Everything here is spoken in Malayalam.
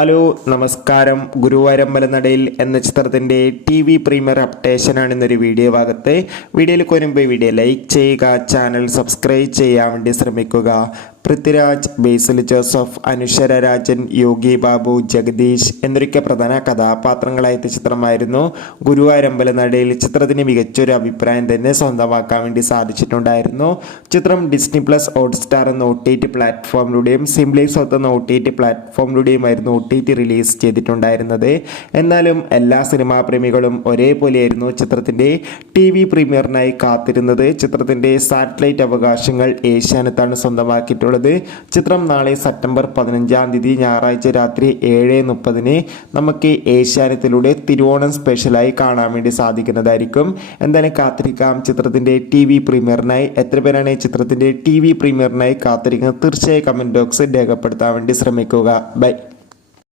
ഹലോ നമസ്കാരം. ഗുരുവായൂരമ്പലനടയിൽ എന്ന ചിത്രത്തിൻ്റെ TV പ്രീമിയർ അപ്ഡേഷനാണ് ഇന്നൊരു വീഡിയോ ഭാഗത്ത്. വീഡിയോയിൽ വരുമ്പോൾ വീഡിയോ ലൈക്ക് ചെയ്യുക, ചാനൽ സബ്സ്ക്രൈബ് ചെയ്യാൻ വേണ്ടി ശ്രമിക്കുക. പൃഥ്വിരാജ്, ബേസിൽ ജോസഫ്, അനുശ്വര രാജൻ, യോഗി ബാബു, ജഗദീഷ് എന്നൊക്കെ പ്രധാന കഥാപാത്രങ്ങളായ ചിത്രമായിരുന്നു ഗുരുവായൂരമ്പലനടയിൽ. ചിത്രത്തിന് മികച്ചൊരു അഭിപ്രായം തന്നെ സ്വന്തമാക്കാൻ വേണ്ടി സാധിച്ചിട്ടുണ്ടായിരുന്നു. ചിത്രം ഡിസ്നി പ്ലസ്, ഹോട്ട്സ്റ്റാർ എന്ന OTT പ്ലാറ്റ്ഫോമിലൂടെയും സിംപ്ലി സൗത്ത് എന്ന OTT പ്ലാറ്റ്ഫോമിലൂടെയുമായിരുന്നു OTT റിലീസ് ചെയ്തിട്ടുണ്ടായിരുന്നത്. എന്നാലും എല്ലാ സിനിമാ പ്രേമികളും ഒരേപോലെയായിരുന്നു ചിത്രത്തിൻ്റെ TV പ്രീമിയറിനായി കാത്തിരുന്നത്. ചിത്രത്തിൻ്റെ സാറ്റലൈറ്റ് അവകാശങ്ങൾ ഏഷ്യാനെറ്റാണ് സ്വന്തമാക്കിയിട്ടുള്ളത്. ചിത്രം നാളെ സെപ്റ്റംബർ 15 ഞായറാഴ്ച രാത്രി 7:30 നമുക്ക് ഏഷ്യാനെറ്റിലൂടെ തിരുവോണം സ്പെഷ്യലായി കാണാൻ വേണ്ടി സാധിക്കുന്നതായിരിക്കും. എന്തായാലും കാത്തിരിക്കാം ചിത്രത്തിൻ്റെ TV പ്രീമിയറിനായി. എത്ര പേരാണ് ചിത്രത്തിൻ്റെ TV പ്രീമിയറിനായി കാത്തിരിക്കുന്നത്? തീർച്ചയായും കമൻറ്റ് ബോക്സിൽ രേഖപ്പെടുത്താൻ വേണ്ടി ശ്രമിക്കുക. ബൈ.